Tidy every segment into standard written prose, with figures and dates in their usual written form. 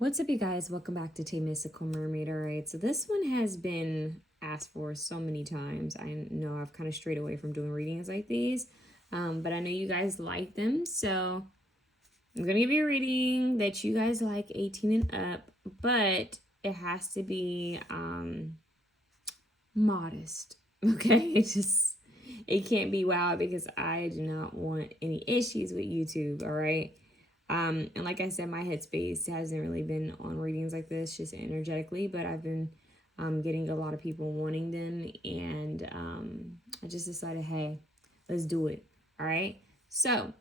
What's up, you guys? Welcome back to 𝘮𝑀ystical_mermaid. Alright, so this one has been asked for so many times. I know I've kind of strayed away from doing readings like these, but I know you guys like them, so I'm going to give you a reading that you guys like 18 and up, but it has to be modest, okay? It can't be wild because I do not want any issues with YouTube, alright? And like I said, my headspace hasn't really been on readings like this, just energetically, but I've been getting a lot of people wanting them, and I just decided, hey, let's do it. All right. So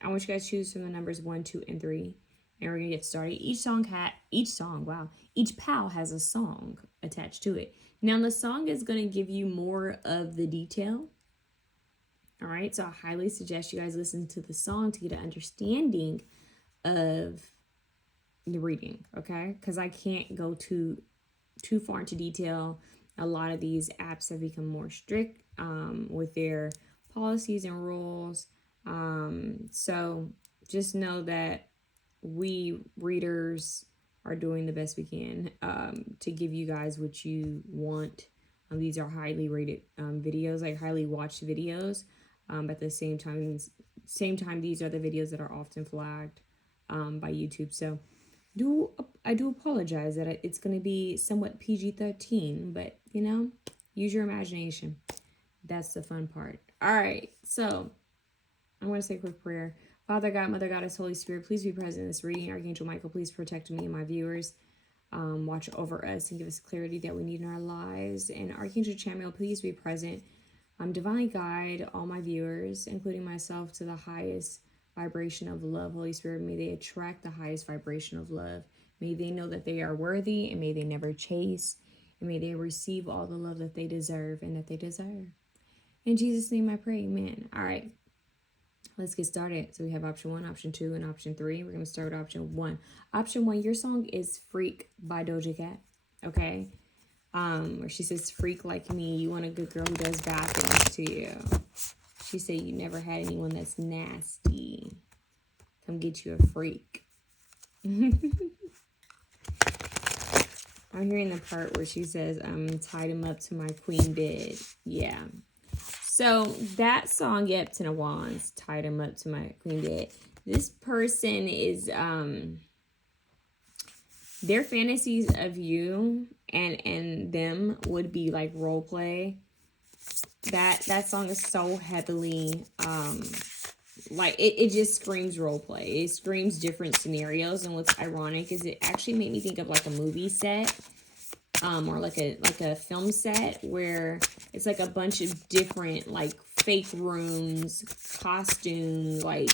I want you guys to choose from the numbers 1, 2, and 3, and we're gonna get started. Each pal has a song attached to it. Now the song is gonna give you more of the detail. All right, so I highly suggest you guys listen to the song to get an understanding of the reading, okay? Because I can't go too far into detail. A lot of these apps have become more strict with their policies and rules. So just know that we readers are doing the best we can to give you guys what you want. These are highly rated videos, like highly watched videos. At the same time, these are the videos that are often flagged by YouTube. So I do apologize that it's going to be somewhat PG-13, but, you know, use your imagination. That's the fun part. All right, so I'm going to say a quick prayer. Father God, Mother Goddess, Holy Spirit, please be present in this reading. Archangel Michael, please protect me and my viewers. Watch over us and give us clarity that we need in our lives. And Archangel Chamuel, please be present. Divinely guide all my viewers, including myself, to the highest vibration of love. Holy Spirit, may they attract the highest vibration of love. May they know that they are worthy, and may they never chase, and may they receive all the love that they deserve and that they desire. In Jesus' name I pray, amen. All right, let's get started. So we have option 1, option 2, and option 3. We're going to start with option 1. Option 1, your song is Freak by Doja Cat, okay? Where she says, freak like me, you want a good girl who does bad things to you. She said you never had anyone that's nasty. Come get you a freak. I'm hearing the part where she says, tied him up to my queen bed. Yeah. So that song, 𝐻𝐻𝑃𝑡𝑛𝑎, tied him up to my queen bed. This person is, their fantasies of you and them would be like role play. That song is so heavily like it just screams role play. It screams different scenarios, and what's ironic is it actually made me think of like a movie set or like a film set where it's like a bunch of different like fake rooms, costumes, like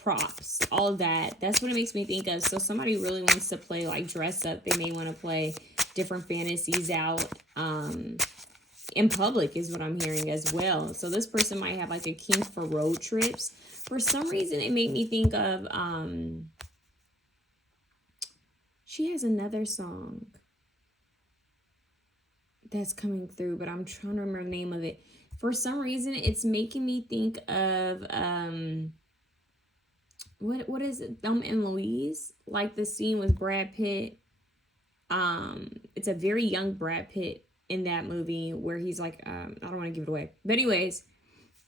props, all of that. That's what it makes me think of. So somebody really wants to play like dress up. They may want to play different fantasies out in public is what I'm hearing as well. So this person might have like a kink for road trips. For some reason, it made me think of, she has another song that's coming through, but I'm trying to remember the name of it. For some reason, it's making me think of, what is it? 𝘠𝐻𝑚 and Louise, like the scene with Brad Pitt. It's a very young Brad Pitt in that movie where he's like, I don't want to give it away, but anyways,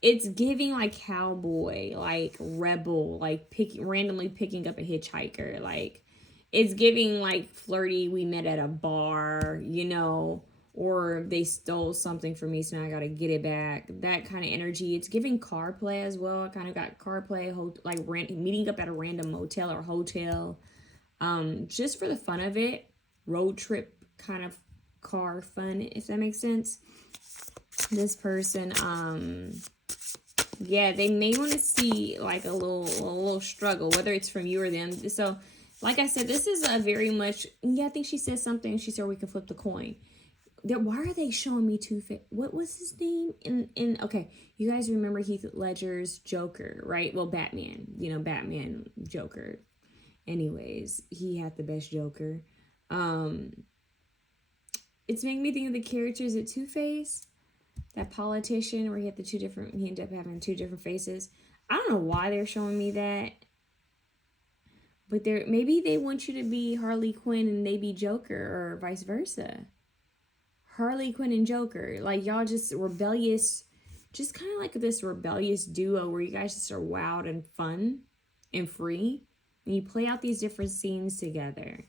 it's giving like cowboy, like rebel, like randomly picking up a hitchhiker. Like it's giving like flirty, we met at a bar, you know, or they stole something from me, so now I gotta get it back. That kind of energy. It's giving car play as well. I kind of got car play, like meeting up at a random motel or hotel, just for the fun of it. Road trip kind of car fun, if that makes sense. This person, yeah, they may want to see like a little struggle, whether it's from you or them. So, like I said, this is a very much, yeah, I think she said something. She said we can flip the coin. Why are they showing me Two-Face? What was his name? Okay, you guys remember Heath Ledger's Joker, right? Well, Batman, you know, Batman Joker. Anyways, he had the best Joker. It's making me think of the characters at Two-Face, that politician where he ended up having 2 different faces. I don't know why they're showing me that, But maybe they want you to be Harley Quinn and they be Joker, or vice versa. Harley Quinn and Joker. Like, y'all just rebellious, just kind of like this rebellious duo where you guys just are wild and fun and free. And you play out these different scenes together.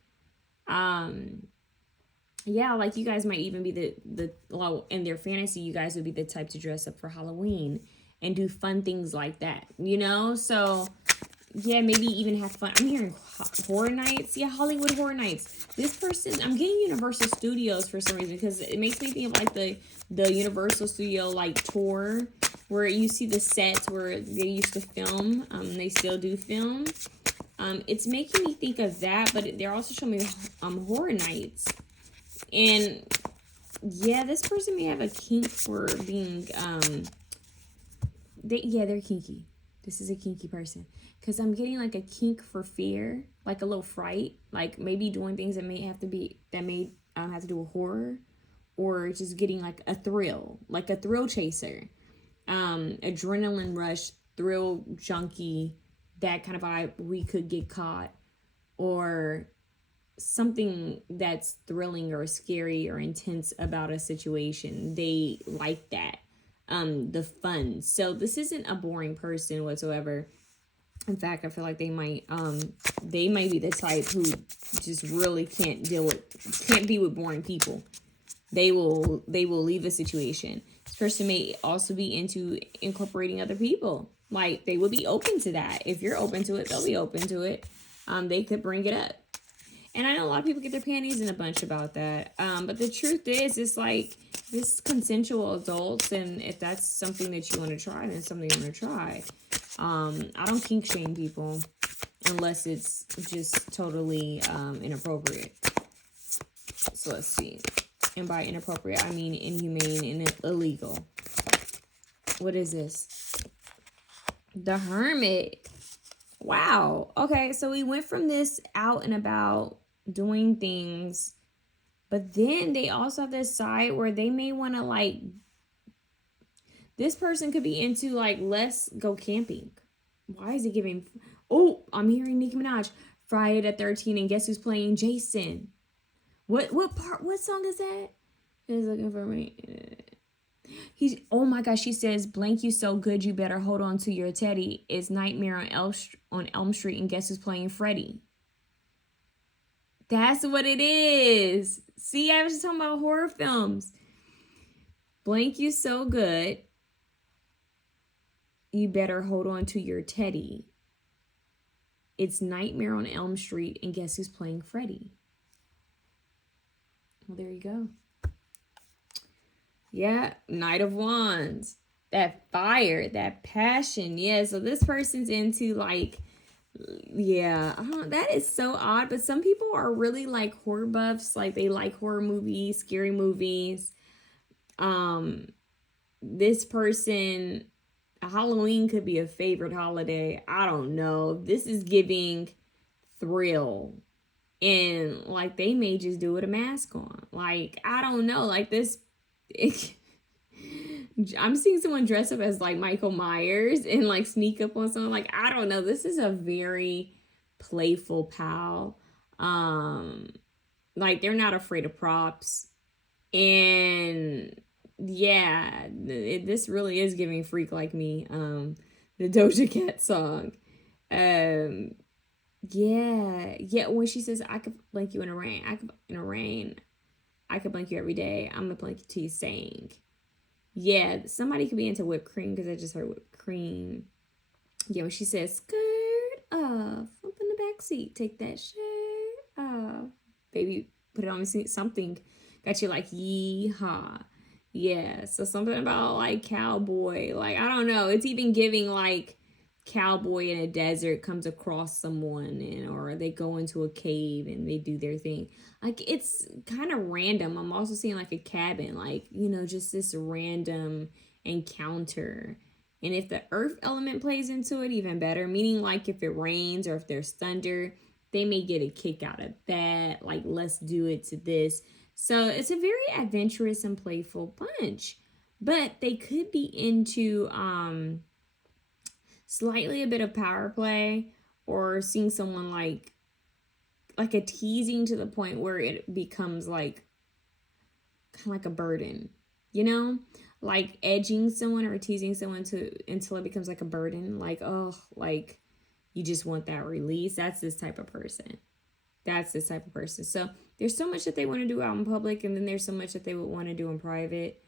Yeah, like you guys might even be well, in their fantasy, you guys would be the type to dress up for Halloween and do fun things like that, you know? So, yeah, maybe even have fun. I'm hearing horror nights. Yeah, Hollywood Horror Nights. This person, I'm getting Universal Studios for some reason because it makes me think of like the Universal Studio like tour where you see the sets where they used to film. They still do film. It's making me think of that, but they're also showing me horror nights. And yeah, this person may have a kink for being they're kinky. This is a kinky person. Because I'm getting like a kink for fear, like a little fright, like maybe doing things that may have to do with horror, or just getting like a thrill chaser, adrenaline rush, thrill junkie, that kind of vibe. We could get caught, or something that's thrilling or scary or intense about a situation. They like that, the fun. So this isn't a boring person whatsoever. In fact, I feel like they might be the type who just really can't be with boring people. They will leave a situation. This person may also be into incorporating other people. Like, they would be open to that. If you're open to it, they'll be open to it. They could bring it up. And I know a lot of people get their panties in a bunch about that. But the truth is, it's like, this is consensual adults, and if that's something that you want to try, then it's something you want to try. I don't kink shame people unless it's just totally inappropriate. So let's see. And by inappropriate, I mean inhumane and illegal. What is this? The Hermit. Wow. Okay, so we went from this out and about doing things, but then they also have this side where they may want to, like, this person could be into, like, let's go camping. Why is it giving? Oh, I'm hearing Nicki Minaj. Friday the 13th, and guess who's playing Jason? What song is that? He's looking for me. Oh my gosh, she says, blank you so good, you better hold on to your teddy. It's Nightmare on Elm Street, and guess who's playing Freddy? That's what it is. See, I was just talking about horror films. Blank you so good, you better hold on to your teddy. It's Nightmare on Elm Street, and guess who's playing Freddy? Well, there you go. Yeah, Knight of Wands. That fire, that passion. Yeah, so this person's into, like, yeah, that is so odd. But some people are really like horror buffs. Like, they like horror movies, scary movies. This person, Halloween could be a favorite holiday. I don't know. This is giving thrill. And, like, they may just do it with a mask on. Like, I don't know. Like, I'm seeing someone dress up as, like, Michael Myers and, like, sneak up on someone. Like, I don't know. This is a very playful pal. Like, they're not afraid of props. And yeah, this really is giving Freak Like Me. The Doja Cat song. Yeah. When she says, I could blank you in the rain. I could blank you every day. I'm gonna blank you till you sing. Yeah, somebody could be into whipped cream because I just heard whipped cream. Yeah, when she says, skirt off, up in the back seat, take that shirt off. Baby, put it on something. Got you like, yeehaw. Yeah, so something about, like, cowboy. Like, I don't know. It's even giving, like, cowboy in a desert comes across someone, or they go into a cave and they do their thing. Like, it's kind of random. I'm also seeing, like, a cabin, like, just this random encounter. And if the earth element plays into it, even better. Meaning, like, if it rains or if there's thunder, they may get a kick out of that. Like, let's do it to this. So it's a very adventurous and playful bunch. But they could be into slightly a bit of power play, or seeing someone like a teasing to the point where it becomes like kind of like a burden, you know, like edging someone or teasing someone to until it becomes like a burden, like, oh, like you just want that release. That's this type of person. That's this type of person. So there's so much that they want to do out in public, and then there's so much that they would want to do in private.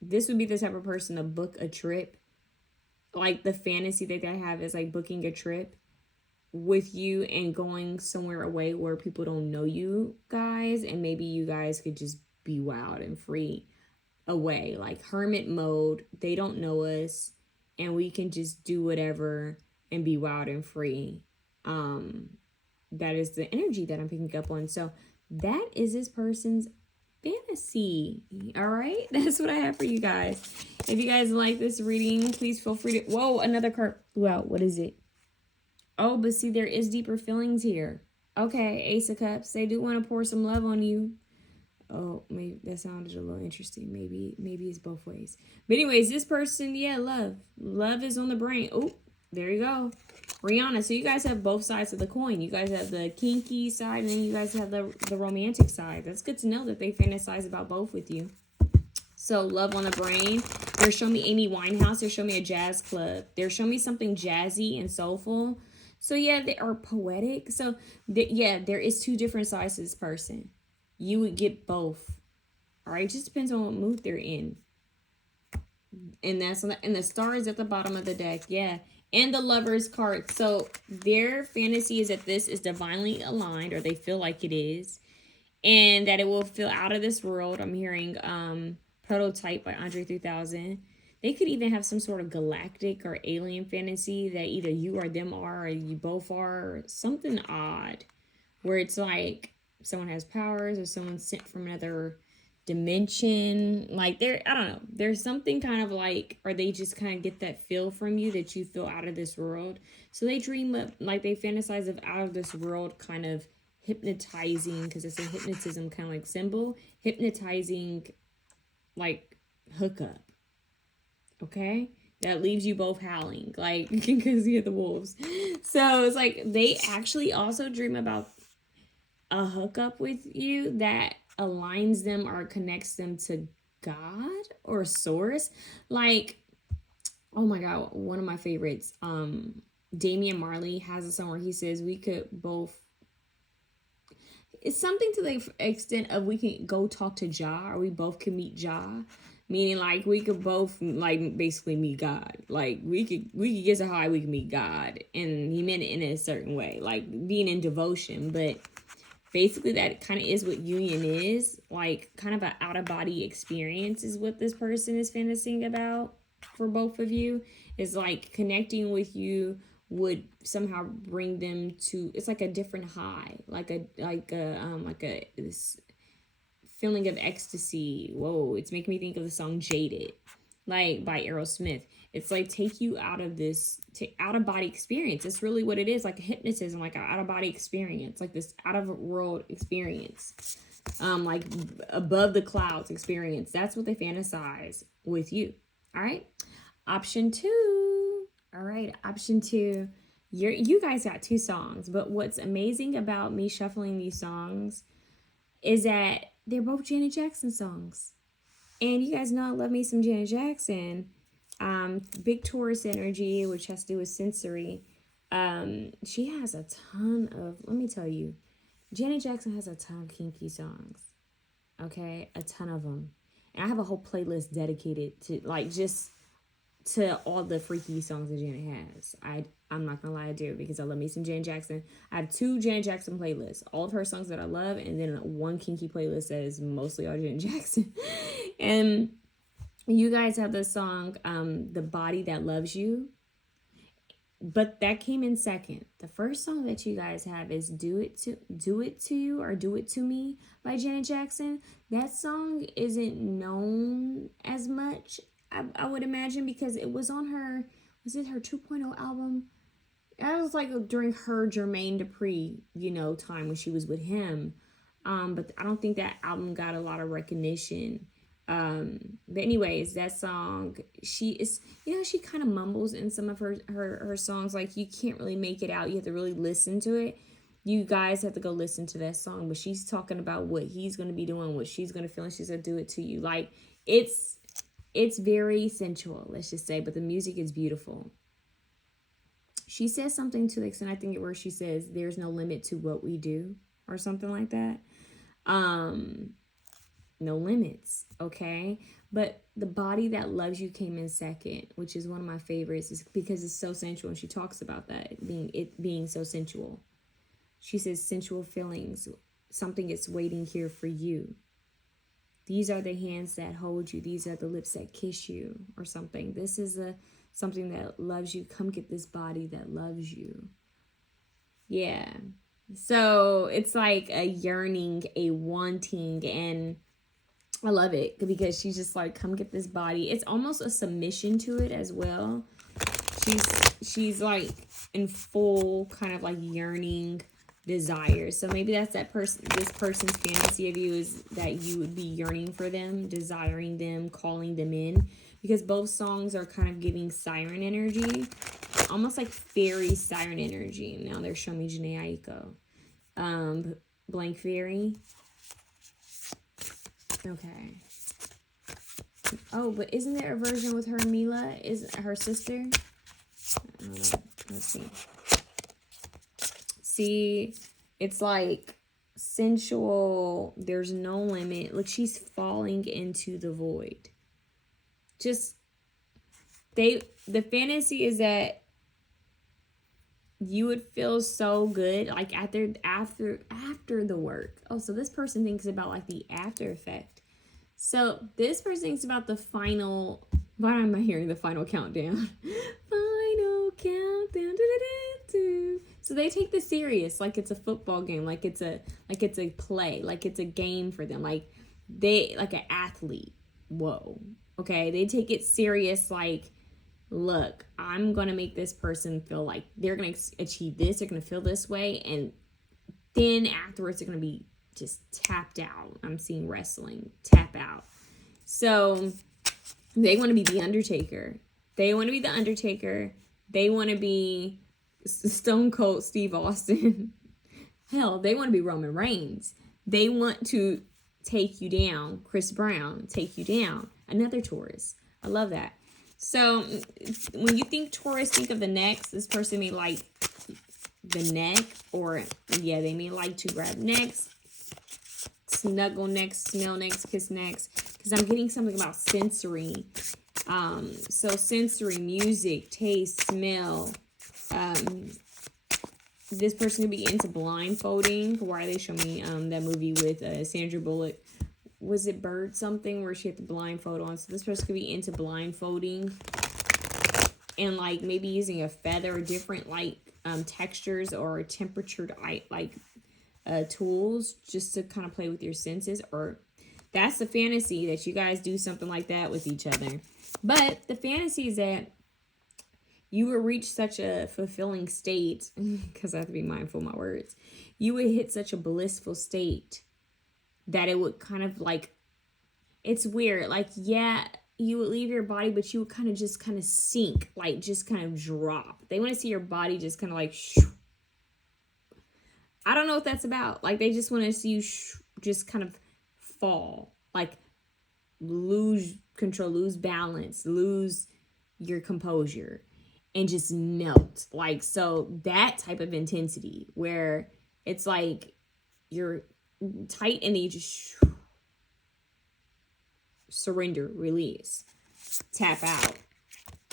This would be the type of person to book a trip. Like the fantasy that they have is like booking a trip with you and going somewhere away where people don't know you guys, and maybe you guys could just be wild and free away, like hermit mode. They don't know us, and we can just do whatever and be wild and free. That is the energy that I'm picking up on. So that is this person's fantasy. All right, that's what I have for you guys. If you guys like this reading, please feel free to, whoa, another card flew out. What is it? Oh, but see, there is deeper feelings here. Okay, Ace of Cups, they do want to pour some love on you. Oh, maybe that sounded a little interesting. Maybe it's both ways. But anyways, this person, yeah, love is on the brain. Oh, there you go, Rihanna. So you guys have both sides of the coin. You guys have the kinky side, and then you guys have the romantic side. That's good to know that they fantasize about both with you. So love on the brain. They're showing me Amy Winehouse. They're showing me a jazz club. They're showing me something jazzy and soulful. So yeah, they are poetic. So yeah, there is two different sides to this person. You would get both. All right, just depends on what mood they're in. And that's on the, and the star is at the bottom of the deck. Yeah. And the Lovers card. So their fantasy is that this is divinely aligned, or they feel like it is, and that it will feel out of this world. I'm hearing Prototype by Andre 3000. They could even have some sort of galactic or alien fantasy that either you or them are, or you both are, or something odd, where it's like someone has powers or someone's sent from another dimension. Like I don't know, there's something kind of like, or they just kind of get that feel from you that you feel out of this world. So they dream of, like, they fantasize of out of this world kind of hypnotizing, because it's a hypnotism kind of like symbol, hypnotizing like hookup. Okay, that leaves you both howling like because you have the wolves. So it's like they actually also dream about a hookup with you that aligns them or connects them to God or source. Like, oh my God, one of my favorites, Damian Marley has a song where he says we could both, it's something to the extent of we can go talk to Jah, or we both can meet Jah, meaning like we could both like basically meet God. Like we could get so high we can meet God, and he meant it in a certain way, like being in devotion. But basically that kind of is what union is, like kind of an out-of-body experience is what this person is fantasizing about for both of you. Is like connecting with you would somehow bring them to, it's like a different high, like a this feeling of ecstasy. Whoa, it's making me think of the song Jaded, like by Aerosmith. It's like take you out of this out-of-body experience. It's really what it is, like a hypnotism, like an out-of-body experience, like this out-of-world experience, like above the clouds experience. That's what they fantasize with you. All right, option 2. All right, option 2. You guys got 2 songs, but what's amazing about me shuffling these songs is that they're both Janet Jackson songs. And you guys know I love me some Janet Jackson. Big Taurus energy, which has to do with sensory. She has a ton of, let me tell you, Janet Jackson has a ton of kinky songs. Okay, a ton of them. And I have a whole playlist dedicated to, like, just to all the freaky songs that Janet has. I'm not gonna lie, I do, because I love me some Janet Jackson. I have 2 Janet Jackson playlists, all of her songs that I love, and then 1 kinky playlist that is mostly all Janet Jackson. And you guys have the song, The Body That Loves You, but that came in second. The first song that you guys have is Do It To You or Do It To Me by Janet Jackson. That song isn't known as much, I would imagine, because it was on her, was it her 2.0 album? That was like during her Jermaine Dupri, time when she was with him. But I don't think that album got a lot of recognition. But anyways, that song, she is, you know, she kind of mumbles in some of her songs. Like, you can't really make it out. You have to really listen to it. You guys have to go listen to that song. But she's talking about what he's going to be doing, what she's going to feel, and she's going to do it to you. Like, it's very sensual, let's just say. But the music is beautiful. She says something to the extent, I think, where she says, there's no limit to what we do, or something like that. No limits, okay? But the body that loves you came in second, which is one of my favorites, is because it's so sensual. And she talks about that, being so sensual. She says, sensual feelings, something is waiting here for you. These are the hands that hold you. These are the lips that kiss you, or something. This is something that loves you. Come get this body that loves you. Yeah. So it's like a yearning, a wanting, and I love it because she's just like, come get this body. It's almost a submission to it as well. She's like in full kind of like yearning desire. So maybe that's this person's fantasy of you, is that you would be yearning for them, desiring them, calling them in, because both songs are kind of giving siren energy, almost like fairy siren energy. Now they're showing me 𝐤𝐻𝐿𝐼𝐼. Blank fairy. Okay. Oh, but isn't there a version with her Mila? Is her sister? I don't know. Let's see. See, it's like sensual. There's no limit. Look, she's falling into the void. Just, the fantasy is that you would feel so good, like after the work. Oh, so this person thinks about like the after effect. So this person thinks about the final. Why am I hearing the final countdown? Final countdown. So they take this serious, like it's a football game, like it's a play, like it's a game for them, like an athlete. Whoa. Okay, they take it serious, like, look, I'm going to make this person feel like they're going to achieve this, they're going to feel this way, and then afterwards they're going to be just tapped out. I'm seeing wrestling, tap out. So they want to be the Undertaker. They want to be the Undertaker. They want to be Stone Cold Steve Austin. Hell, they want to be Roman Reigns. They want to take you down. Chris Brown, take you down. Another Taurus. I love that. So when you think Taurus, think of the necks. This person may like the neck, or yeah, they may like to grab necks, snuggle necks, smell necks, kiss necks. Because I'm getting something about sensory. So sensory, music, taste, smell. This person could be into blindfolding. Why are they showing me that movie with Sandra Bullock? Was it Bird something where she had the blindfold on? So this person could be into blindfolding and like maybe using a feather or different like textures or temperatured like tools just to kind of play with your senses. Or that's the fantasy, that you guys do something like that with each other. But the fantasy is that you would reach such a fulfilling state, because I have to be mindful of my words. You would hit such a blissful state that it would kind of like, it's weird. Like, yeah, you would leave your body, but you would kind of sink, like just kind of drop. They want to see your body just kind of like, shoo. I don't know what that's about. Like, they just want to see you just kind of fall, like lose control, lose balance, lose your composure, and just melt. Like, so that type of intensity where it's like you're tight and then you just surrender, release, tap out.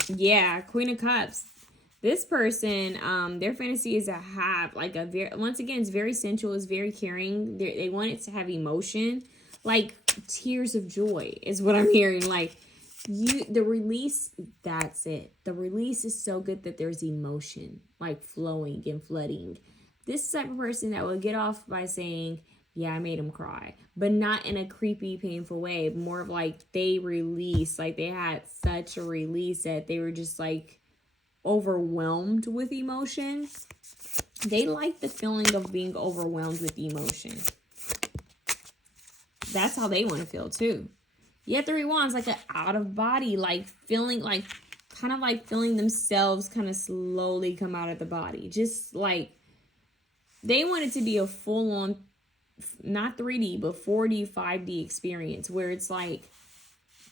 Yeah, Queen of Cups. This person, their fantasy is to have like once again, it's very sensual, it's very caring. They want it to have emotion, like tears of joy is what I'm hearing. Like, the release, that's it. The release is so good that there's emotion like flowing and flooding. This type of person that will get off by saying, yeah, I made him cry, but not in a creepy, painful way. More of like they release, like they had such a release that they were just like overwhelmed with emotion. They like the feeling of being overwhelmed with emotion. That's how they want to feel too. You have 3 wands, like an out of body, like feeling like, kind of like feeling themselves kind of slowly come out of the body. Just like, they want it to be a full on, not 3D, but 4D, 5D experience where it's like,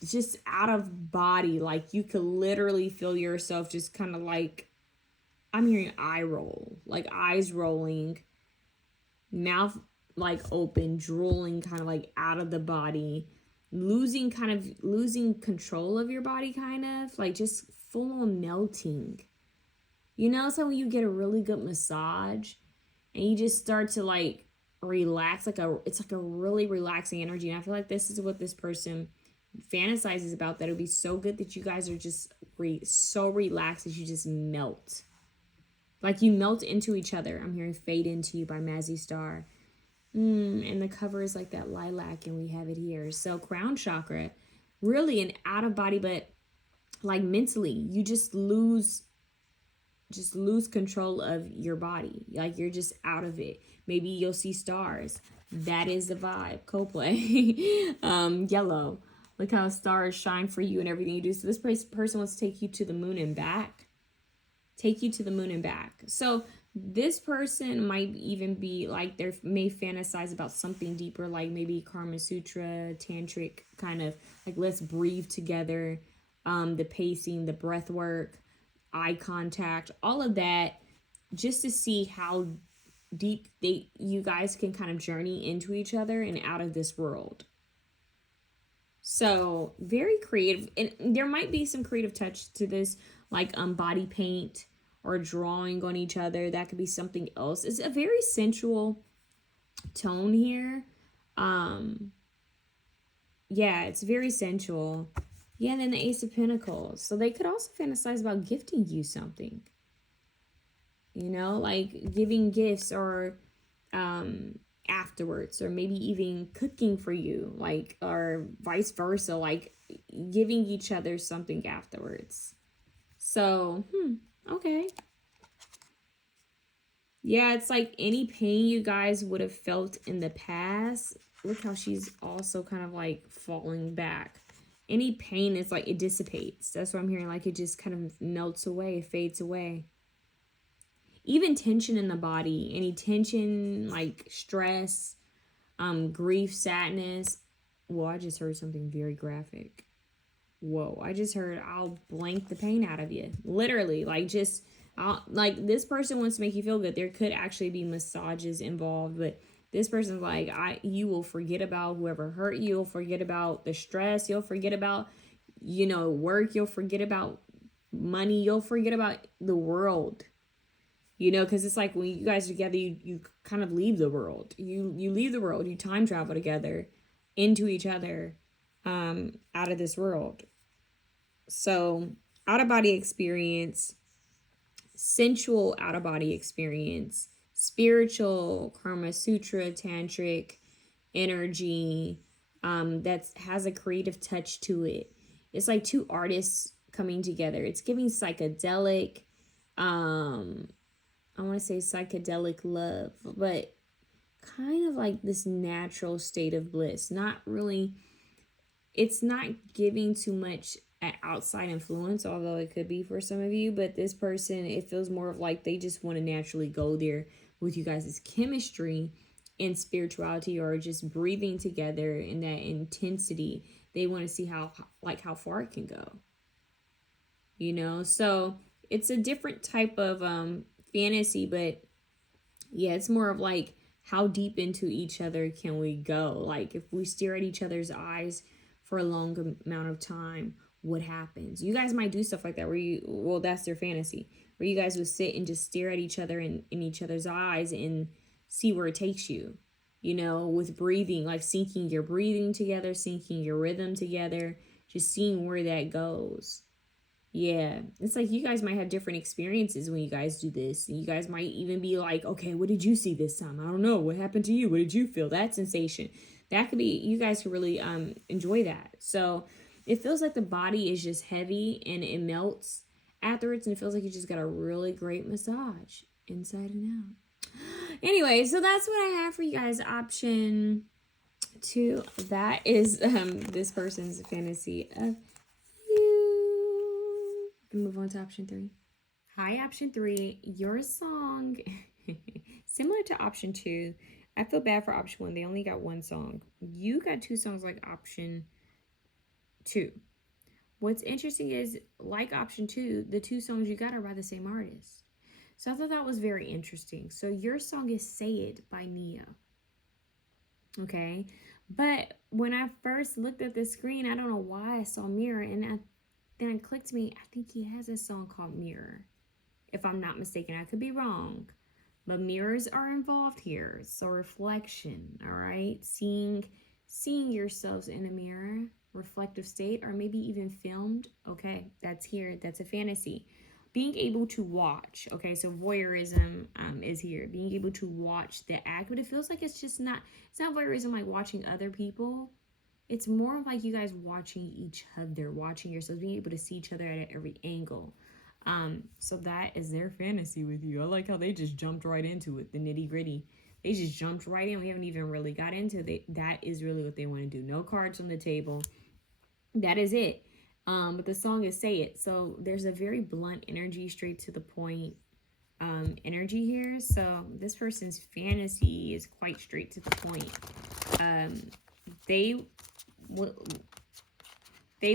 just out of body. Like you could literally feel yourself just kind of like, I'm hearing eye roll, like eyes rolling, mouth like open, drooling kind of like out of the body, losing control of your body, kind of like just full on melting. You know, so when you get a really good massage and you just start to like relax, it's like a really relaxing energy. And I feel like this is what this person fantasizes about, that it would be so good that you guys are just so relaxed that you just melt. Like you melt into each other. I'm hearing Fade Into You by Mazzy Star. And the cover is like that lilac, and we have it here. So crown chakra, really an out of body, but like mentally, you just lose control of your body. Like you're just out of it. Maybe you'll see stars. That is the vibe. Coldplay. Yellow. Look how stars shine for you and everything you do. So this person wants to take you to the moon and back. Take you to the moon and back. So this person might even be like, they may fantasize about something deeper, like maybe Karma Sutra, tantric kind of like, let's breathe together. The pacing, the breath work, eye contact, all of that, just to see how deep you guys can kind of journey into each other and out of this world. So very creative, and there might be some creative touch to this, like body paint or drawing on each other. That could be something else. It's a very sensual tone here. Yeah, it's very sensual. Yeah, and then the Ace of Pentacles. So they could also fantasize about gifting you something. You know, like giving gifts, or afterwards, or maybe even cooking for you, like, or vice versa, like giving each other something afterwards. So, okay. Yeah, it's like any pain you guys would have felt in the past. Look how she's also kind of like falling back. Any pain is like, it dissipates. That's what I'm hearing. Like it just kind of melts away, fades away. Even tension in the body, any tension, like stress, grief, sadness. Whoa, I just heard something very graphic. Whoa, I just heard, I'll blank the pain out of you. Literally, like just, like this person wants to make you feel good. There could actually be massages involved, but this person's like, you will forget about whoever hurt you. You'll forget about the stress. You'll forget about, work. You'll forget about money. You'll forget about the world. Because it's like when you guys are together, you kind of leave the world. You leave the world. You time travel together into each other, out of this world. So out-of-body experience, sensual out-of-body experience, spiritual, Karma Sutra, tantric energy, that has a creative touch to it. It's like 2 artists coming together. It's giving psychedelic, I want to say psychedelic love, but kind of like this natural state of bliss. Not really, it's not giving too much outside influence, although it could be for some of you, but this person, it feels more of like they just want to naturally go there with you guys' chemistry and spirituality, or just breathing together in that intensity. They want to see how far it can go, so it's a different type of fantasy, but yeah, it's more of like, how deep into each other can we go? Like if we stare at each other's eyes for a long amount of time, what happens? You guys might do stuff like that where that's their fantasy, where you guys would sit and just stare at each other in each other's eyes and see where it takes you, with breathing, like syncing your breathing together, syncing your rhythm together, just seeing where that goes. Yeah, it's like you guys might have different experiences when you guys do this. You guys might even be like, okay, what did you see this time? I don't know. What happened to you? What did you feel? That sensation. That could be, you guys could really enjoy that. So it feels like the body is just heavy and it melts afterwards, and it feels like you just got a really great massage inside and out. Anyway, so that's what I have for you guys. Option 2, that is this person's fantasy of you. We can move on to option 3. Hi, option 3. Your song, similar to option 2. I feel bad for option 1. They only got 1 song. You got 2 songs like option 2. What's interesting is, like option 2, the 2 songs you got are by the same artist. So I thought that was very interesting. So your song is Say It by Ne-Yo. Okay? But when I first looked at the screen, I don't know why I saw Mirror. And then it clicked to me, I think he has a song called Mirror. If I'm not mistaken, I could be wrong. But mirrors are involved here. So reflection, all right? Seeing yourselves in a mirror, reflective state, or maybe even filmed. Okay, that's here. That's a fantasy. Being able to watch. Okay, so voyeurism is here. Being able to watch the act, but it feels like it's not voyeurism like watching other people. It's more of like you guys watching each other, watching yourselves, being able to see each other at every angle. So that is their fantasy with you. I like how they just jumped right into it, the nitty gritty. They just jumped right in. We haven't even really got into it. That is really what they want to do. No cards on the table. That is it. But the song is Say It. So there's a very blunt energy, straight to the point energy here. So this person's fantasy is quite straight to the point. They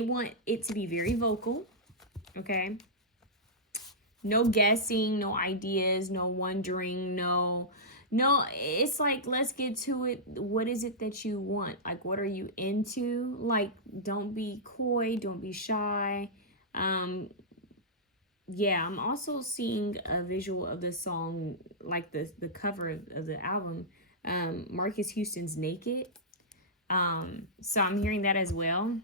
want it to be very vocal. Okay. No guessing, no ideas, no wondering, no, it's like, let's get to it. What is it that you want? Like, what are you into? Like, don't be coy, don't be shy. Yeah, I'm also seeing a visual of the song, like the cover of the album, Marcus Houston's Naked. So I'm hearing that as well.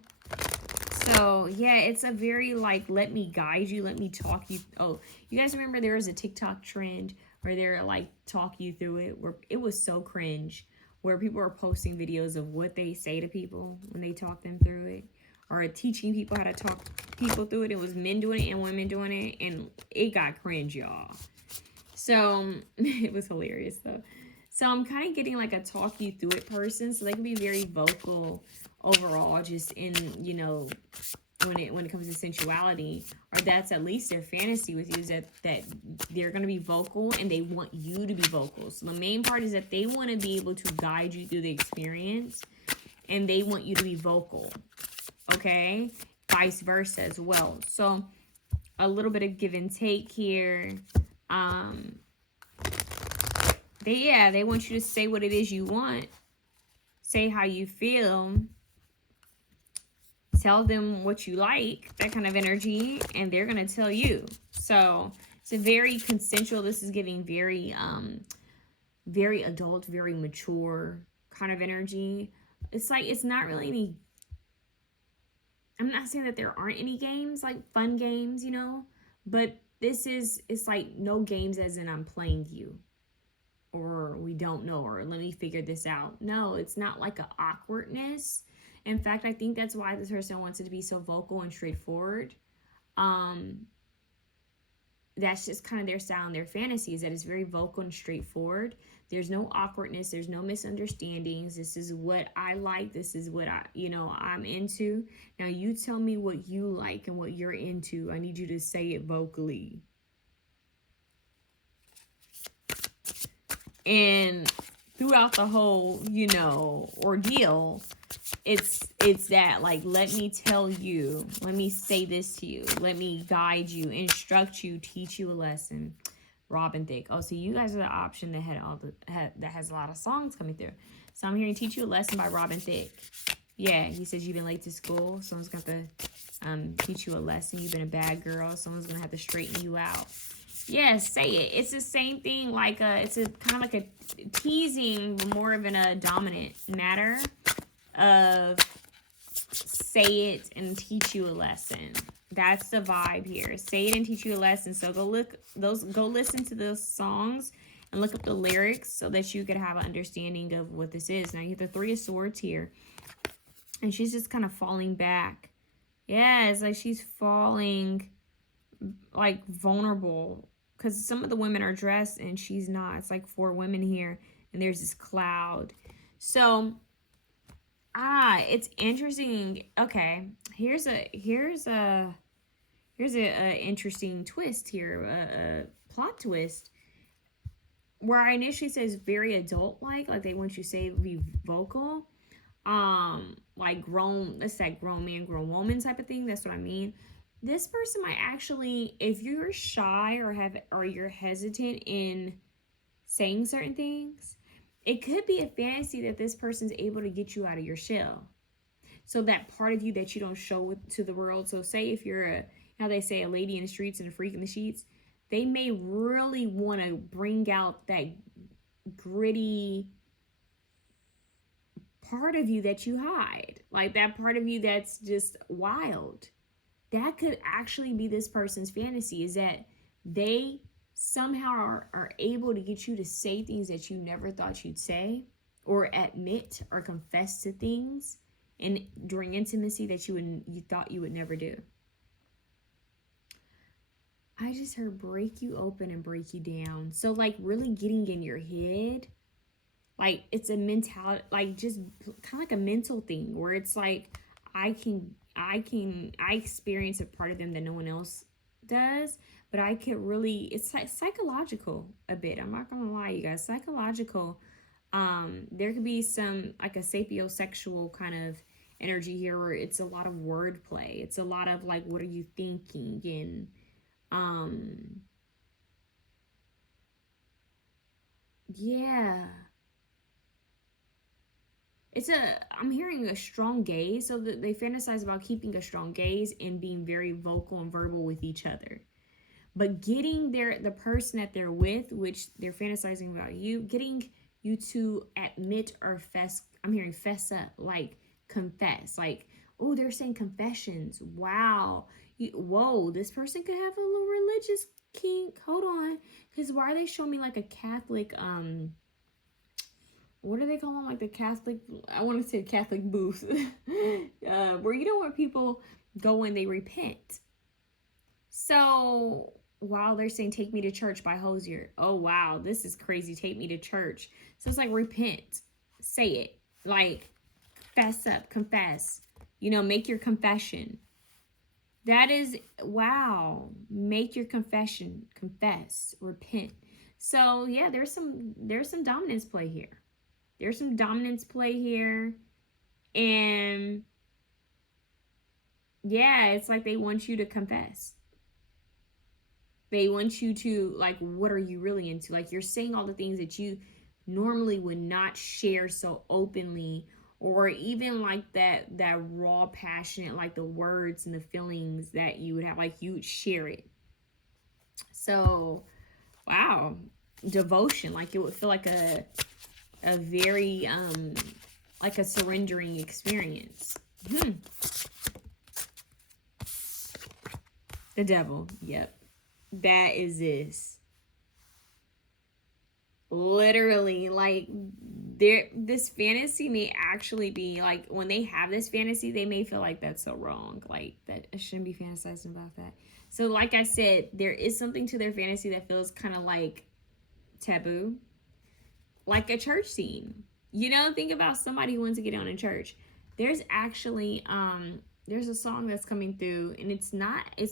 So, yeah, it's a very, like, let me guide you, let me talk you. Oh, you guys remember there was a TikTok trend where they're, like, talk you through it, where it was so cringe, where people were posting videos of what they say to people when they talk them through it, or teaching people how to talk people through it. It was men doing it and women doing it, and it got cringe, y'all. So, it was hilarious, though. So, I'm kind of getting, like, a talk you through it person, so they can be very vocal overall, just in, you know, when it comes to sensuality, or that's at least their fantasy with you, is that they're going to be vocal and they want you to be vocal. So the main part is that they want to be able to guide you through the experience, and they want you to be vocal. Okay, vice versa as well. So a little bit of give and take here. They want you to say what it is you want, say how you feel, tell them what you like, that kind of energy, and they're going to tell you. So it's a very consensual, this is giving very very adult, very mature kind of energy. It's like, it's not really any, I'm not saying that there aren't any games, like fun games, you know, but it's like no games as in I'm playing you, or we don't know, or let me figure this out. No, it's not like an awkwardness. In fact, I think that's why this person wants it to be so vocal and straightforward. That's just kind of their style and their fantasy, is that it's very vocal and straightforward. There's no awkwardness. There's no misunderstandings. This is what I like. This is what I'm into. Now you tell me what you like and what you're into. I need you to say it vocally. And throughout the whole, ordeal, it's that, like, let me tell you, let me say this to you, let me guide you, instruct you, teach you a lesson. Robin Thicke. Oh, so you guys are the option that that has a lot of songs coming through. So I'm hearing Teach You a Lesson by Robin Thicke. Yeah, he says you've been late to school. Someone's got to teach you a lesson. You've been a bad girl. Someone's gonna have to straighten you out. Yeah, say it. It's the same thing. Like it's a kind of like a teasing, but more of a dominant matter of say it and teach you a lesson. That's the vibe here. Say it and teach you a lesson. So go listen to those songs and look up the lyrics so that you could have an understanding of what this is. Now you have the Three of Swords here, and she's just kind of falling back. Yeah, it's like she's falling, like, vulnerable, because some of the women are dressed and she's not. It's like 4 women here, and there's this cloud. So It's interesting. Okay, here's a interesting twist here, a plot twist, where I initially says very adult like they want you to say be vocal, like grown, let's say grown man, grown woman type of thing. That's what I mean. This person might actually, if you're shy or you're hesitant in saying certain things, it could be a fantasy that this person's able to get you out of your shell. So that part of you that you don't show to the world. So say if you're how they say, a lady in the streets and a freak in the sheets, they may really want to bring out that gritty part of you that you hide. Like that part of you that's just wild. That could actually be this person's fantasy, is that they somehow are able to get you to say things that you never thought you'd say, or admit or confess to things and during intimacy that you thought you would never do. I just heard break you open and break you down. So like really getting in your head, like it's a mentality, like just kind of like a mental thing where it's like I experience a part of them that no one else does, but I could really, it's like psychological a bit. I'm not gonna lie, you guys, psychological. There could be some like a sapiosexual kind of energy here where it's a lot of wordplay. It's a lot of like, what are you thinking? And yeah. I'm hearing a strong gaze, so that they fantasize about keeping a strong gaze and being very vocal and verbal with each other. But getting the person that they're with, which they're fantasizing about you, getting you to admit or I'm hearing fess up, like confess. Like, oh, they're saying confessions. Wow. Whoa, this person could have a little religious kink. Hold on. Because why are they showing me like a Catholic, what do they call them? Like the Catholic, I want to say Catholic booth, where you know where people go when they repent. So while they're saying "Take Me to Church" by Hosier, oh wow, this is crazy. Take me to church. So it's like repent, say it, like fess up, confess. You know, make your confession. That is wow. Make your confession, confess, repent. So yeah, there's some dominance play here. There's some dominance play here. And yeah, it's like they want you to confess. They want you to, like, what are you really into? Like, you're saying all the things that you normally would not share so openly, or even like that raw, passionate, like the words and the feelings that you would have, like you would share it. So, wow, devotion. Like it would feel like a very like a surrendering experience. The devil. Yep, that is this. Literally, like this fantasy may actually be like, when they have this fantasy, they may feel like that's so wrong, like that I shouldn't be fantasizing about that. So like I said, there is something to their fantasy that feels kind of like taboo, like a church scene. You know, think about somebody who wants to get on in church. There's actually there's a song that's coming through, and it's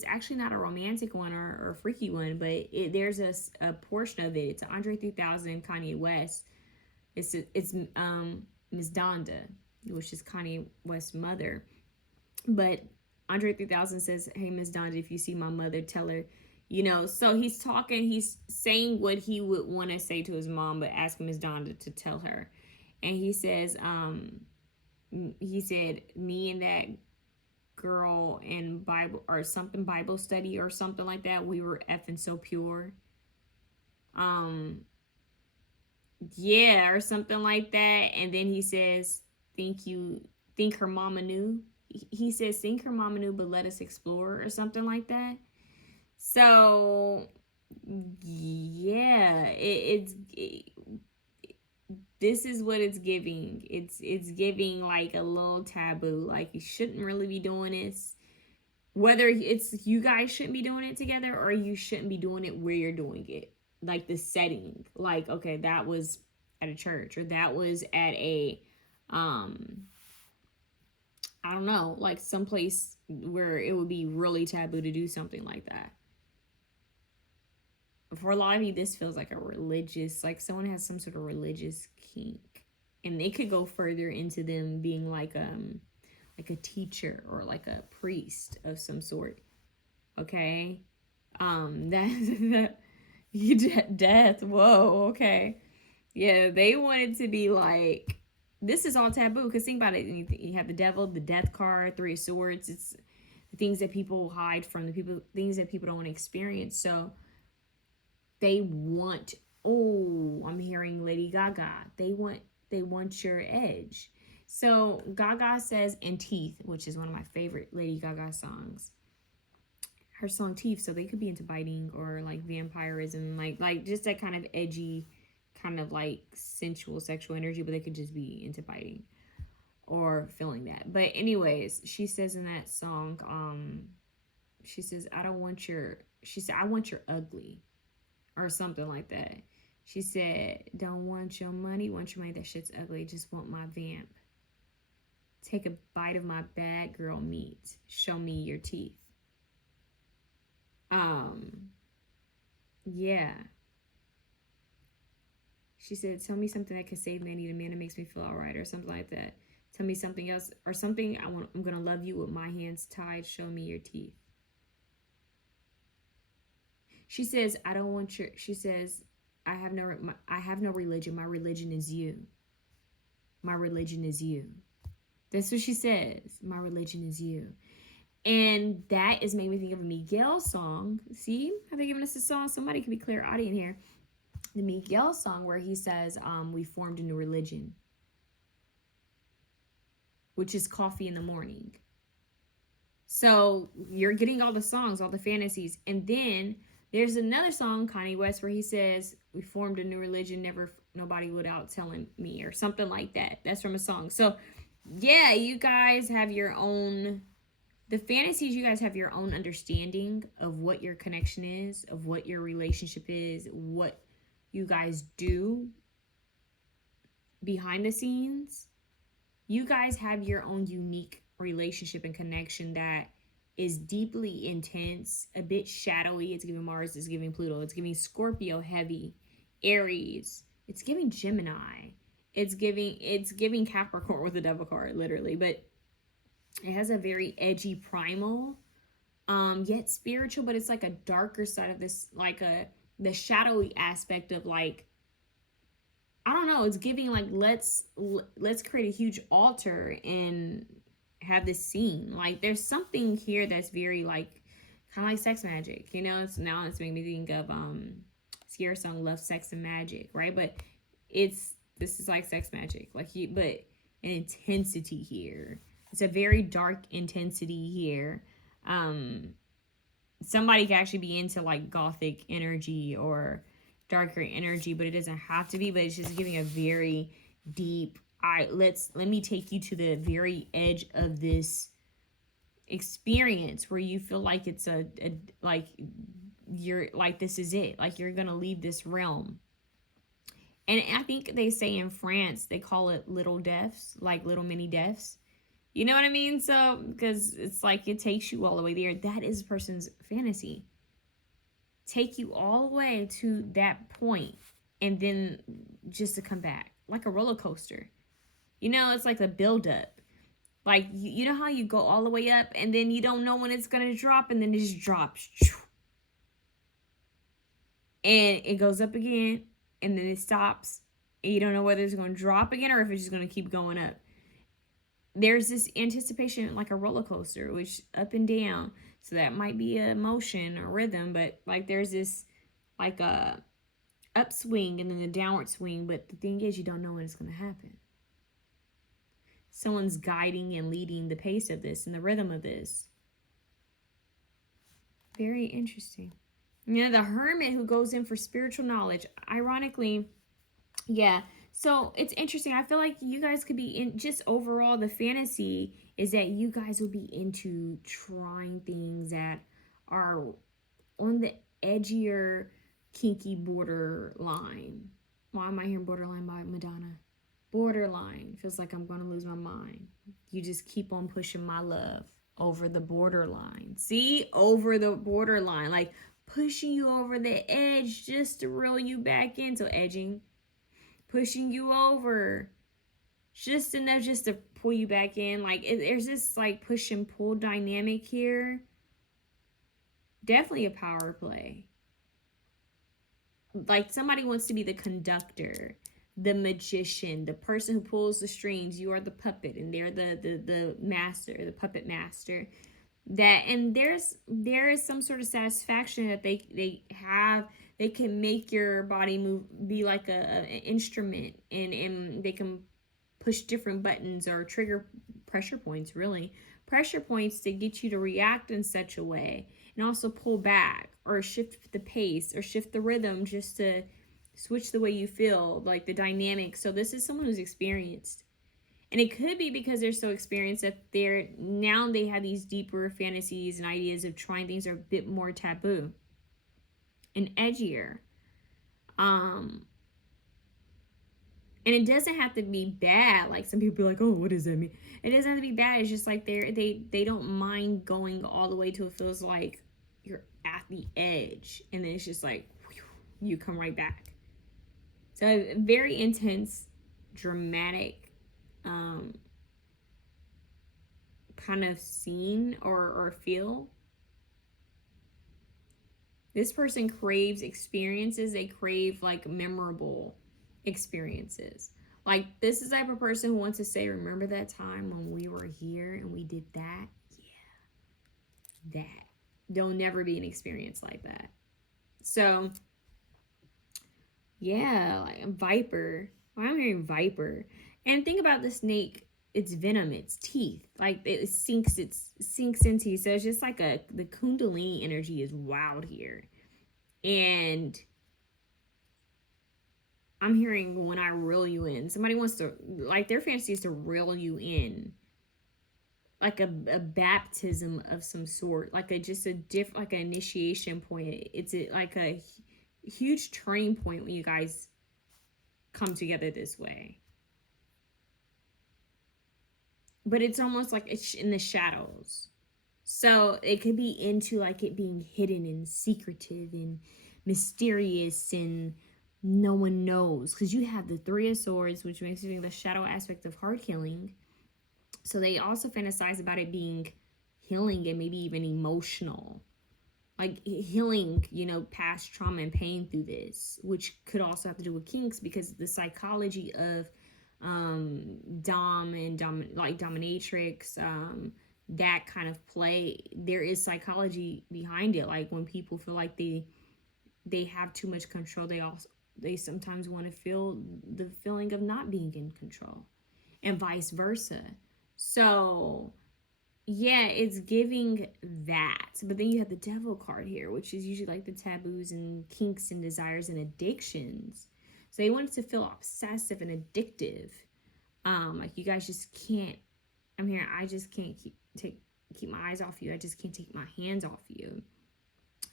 actually not a romantic one or a freaky one, but there's a portion of it. It's Andre 3000 and Kanye West. It's Miss Donda, which is Kanye West's mother. But Andre 3000 says, "Hey, Miss Donda, if you see my mother, tell her." You know, so he's saying what he would want to say to his mom, but asking Miss Donda to tell her. And he says, he said, me and that girl in Bible or something, Bible study or something like that, we were effing so pure. Yeah, or something like that. And then he says, think her mama knew. He says, think her mama knew, but let us explore, or something like that. So yeah, this is what it's giving. It's giving like a little taboo. Like you shouldn't really be doing this. Whether it's you guys shouldn't be doing it together, or you shouldn't be doing it where you're doing it. Like the setting. Like, okay, that was at a church, or that was at a I don't know, like someplace where it would be really taboo to do something like that. For a lot of you, this feels like a religious, like someone has some sort of religious kink. And they could go further into them being like a teacher or like a priest of some sort. Okay? That death. Whoa, okay. Yeah, they wanted to be like, this is all taboo. Because think about it. You have the devil, the death card, three of swords. It's the things that people hide from, things that people don't want to experience. So they want, oh, I'm hearing Lady Gaga. They want your edge. So Gaga says, and Teeth, which is one of my favorite Lady Gaga songs. Her song Teeth, so they could be into biting or like vampirism, like just that kind of edgy, kind of like sensual, sexual energy, but they could just be into biting or feeling that. But anyways, she says in that song, she says, I want your ugly, or something like that. She said, don't want your money, want your money, that shit's ugly, just want my vamp. Take a bite of my bad girl meat, show me your teeth. Yeah. She said, tell me something that can save me. I need a man that makes me feel all right, or something like that. Tell me something else, or something. I'm gonna love you with my hands tied, show me your teeth. She says, I don't want your, she says, I have no religion. My religion is you. My religion is you. That's what she says. My religion is you. And that is made me think of a Miguel song. See how they're giving us a song? Somebody can be clairaudient here. The Miguel song where he says, we formed a new religion, which is coffee in the morning. So you're getting all the songs, all the fantasies. And then there's another song, Kanye West, where he says, we formed a new religion, nobody without telling me, or something like that. That's from a song. So yeah, you guys have your own, the fantasies, you guys have your own understanding of what your connection is, of what your relationship is, what you guys do behind the scenes. You guys have your own unique relationship and connection that is deeply intense, a bit shadowy. It's giving Mars, it's giving Pluto, it's giving Scorpio heavy, Aries, it's giving Gemini, it's giving Capricorn with the Devil card, literally. But it has a very edgy primal, yet spiritual, but it's like a darker side of this, like the shadowy aspect of, like, I don't know, it's giving like, let's create a huge altar and have this scene. Like, there's something here that's very like kind of like sex magic, you know. It's making me think of Sierra song Love, Sex and Magic, right? But this is like sex magic, like, but an intensity here. It's a very dark intensity here. Somebody could actually be into like gothic energy or darker energy, but it doesn't have to be. But it's just giving a very deep, let me take you to the very edge of this experience where you feel like it's like you're like, this is it, like you're gonna leave this realm. And I think they say in France they call it little deaths, like little mini deaths, you know what I mean? So because it's like it takes you all the way there. That is a person's fantasy, take you all the way to that point and then just to come back, like a roller coaster. You know, it's like the buildup. Like, you know how you go all the way up and then you don't know when it's going to drop, and then it just drops. And it goes up again, and then it stops. And you don't know whether it's going to drop again or if it's just going to keep going up. There's this anticipation, like a roller coaster, which up and down. So that might be a motion or rhythm, but like there's this like a upswing and then the downward swing. But the thing is, you don't know when it's going to happen. Someone's guiding and leading the pace of this and the rhythm of this. Very interesting. You know, the hermit who goes in for spiritual knowledge. Ironically, yeah. So it's interesting. I feel like you guys could be in, just overall, the fantasy is that you guys will be into trying things that are on the edgier, kinky borderline. Why am I hearing borderline by Madonna? Borderline. Feels like I'm going to lose my mind. You just keep on pushing my love over the borderline. See? Over the borderline. Like pushing you over the edge just to reel you back in. So edging. Pushing you over. Just enough just to pull you back in. Like there's this like push and pull dynamic here. Definitely a power play. Like somebody wants to be the conductor, the magician, the person who pulls the strings. You are the puppet and they're the master, the puppet master. That, and there is some sort of satisfaction that they have. They can make your body move, be like an instrument, and they can push different buttons or trigger pressure points, really. Pressure points to get you to react in such a way, and also pull back or shift the pace or shift the rhythm just to switch the way you feel, like the dynamic. So this is someone who's experienced. And it could be because they're so experienced that they have these deeper fantasies and ideas of trying things that are a bit more taboo and edgier. And it doesn't have to be bad. Like some people are like, oh, what does that mean? It doesn't have to be bad. It's just like they don't mind going all the way till it feels like you're at the edge. And then it's just like, whew, you come right back. So very intense, dramatic kind of scene or feel. This person craves experiences. They crave like memorable experiences. Like this is the type of person who wants to say, remember that time when we were here and we did that? Yeah. That. There'll never be an experience like that. So yeah, like a viper. Well, I'm hearing viper. And think about the snake, its venom, its teeth. Like it sinks into you. So it's just like the kundalini energy is wild here. And I'm hearing when I reel you in. Somebody wants to, like their fantasy is to reel you in. Like a baptism of some sort. Like like an initiation point. It's like a huge turning point when you guys come together this way. But it's almost like it's in the shadows. So it could be into like it being hidden and secretive and mysterious and no one knows. Because you have the Three of Swords, which makes you think the shadow aspect of heart healing. So they also fantasize about it being healing and maybe even emotional. Like healing, past trauma and pain through this. Which could also have to do with kinks because the psychology of dominatrix, that kind of play, there is psychology behind it. Like when people feel like they have too much control, they sometimes want to feel the feeling of not being in control, and vice versa. So yeah, it's giving that. But then you have the devil card here, which is usually like the taboos and kinks and desires and addictions. So they want it to feel obsessive and addictive. Like you guys just can't, I just can't keep my eyes off you. I just can't take my hands off you.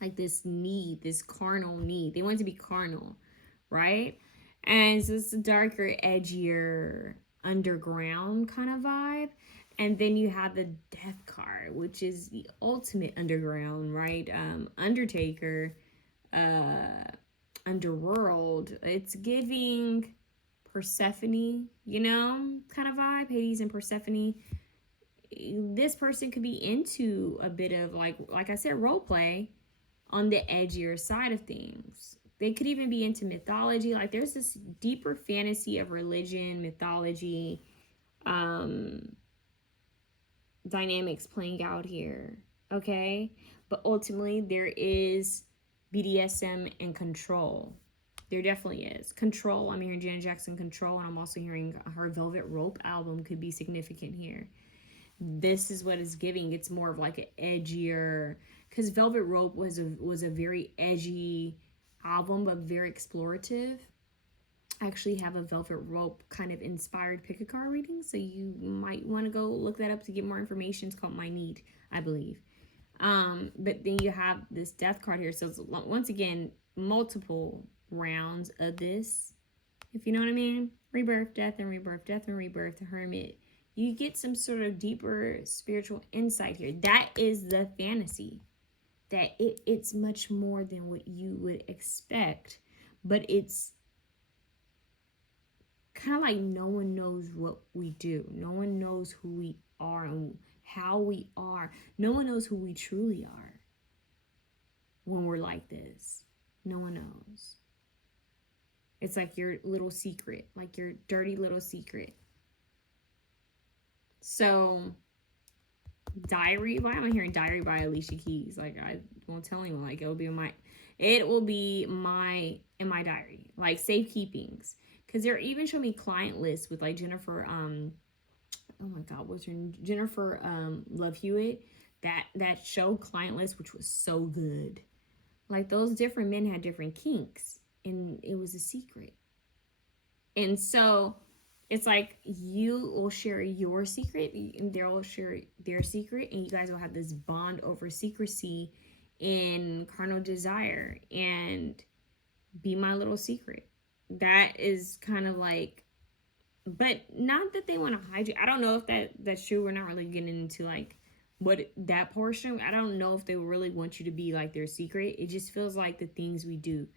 Like this need, this carnal need. They want it to be carnal, right? And so it's a darker, edgier, underground kind of vibe. And then you have the death card, which is the ultimate underground, right? Undertaker, underworld. It's giving Persephone, kind of vibe. Hades and Persephone. This person could be into a bit of like I said, role play on the edgier side of things. They could even be into mythology. Like there's this deeper fantasy of religion, mythology, dynamics playing out here. Okay, but ultimately there is BDSM and control. There definitely is. Control, I'm hearing Janet Jackson Control, and I'm also hearing her Velvet Rope album could be significant here. This is what it's giving. It's more of like an edgier, because Velvet Rope was a very edgy album, but very explorative. I actually have a Velvet Rope kind of inspired pick a card reading, so you might want to go look that up to get more information. It's called My Need, I believe. But then you have this death card here. So it's, once again, multiple rounds of this. if you know what I mean. Rebirth, death, and rebirth, death, and rebirth, the hermit. You get some sort of deeper spiritual insight here. That is the fantasy. That it's much more than what you would expect. But it's kind of like no one knows what we do. No one knows who we are and how we are. No one knows who we truly are when we're like this. No one knows. It's like your little secret, like your dirty little secret. So, diary, why am I hearing diary by Alicia Keys? Like, I won't tell anyone. Like, it will be in my diary, like safekeepings. Because they're even showing me client lists with like Jennifer, oh my God, what's her name? Jennifer Love Hewitt. That show client list, which was so good. Like, those different men had different kinks, and it was a secret. And so it's like you will share your secret, and they'll share their secret, and you guys will have this bond over secrecy and carnal desire and be my little secret. That is kind of like, but not that they want to hide you. I don't know if that's true. We're not really getting into like what that portion. I don't know if they really want you to be like their secret. It just feels like the things we do,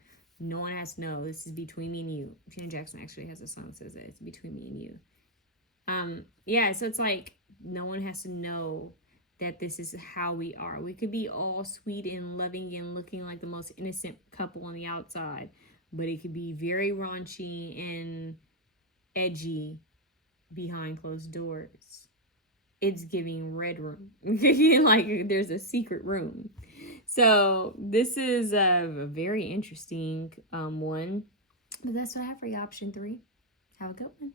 no one has to know. This is between me and you. Janet Jackson actually has a song that says that it's between me and you. Yeah, so it's like no one has to know that this is how we are. We could be all sweet and loving and looking like the most innocent couple on the outside, but it could be very raunchy and edgy behind closed doors. It's giving red room. Like there's a secret room. So this is a very interesting one. But that's what I have for you, option 3. Have a good one.